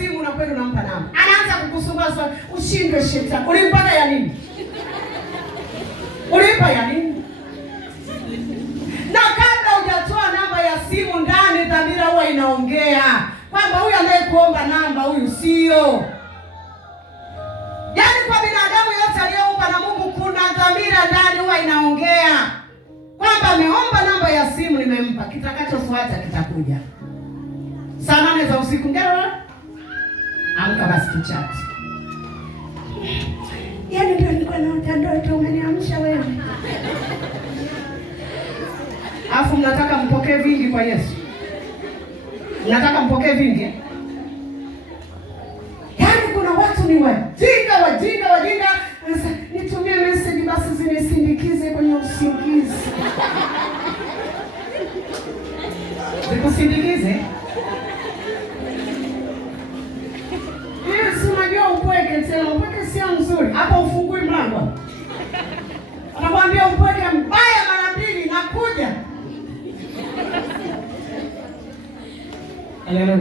simu na kwenda unampa namba. Anaanza kukusumbua swali, ushindwe shetani. Ulimpata ya nini? Ulipa ya nini? Na kabla hujatoa namba ya simu ndani, dhamira huwa inaongea kwamba huyu anayekuomba namba huyu sio. Yaani kwa binadamu yote aliyeumba na Mungu kuna dhamira ndani huwa inaongea kwamba ameomba namba ya simu, nimempa, kitakachofuata kitakuja. Saa 8 za usiku ngero. Amka basi tuchati. Yaani ndio nilikuwa naota ndoto, umeniamsha wewe. Afu mnataka mpokee vingi kwa Yesu. Mnataka mpokee vingi? Yaani kuna watu ni wajinga. Sasa nitumie message basi zinisindikize kwenye usingizi. Zikusindikize? Si unajua upweke tena, upweke sio mzuri. Hapa ufungui mlango. Anakuambia upweke mbaya mara 2 nakuja. Haleluya.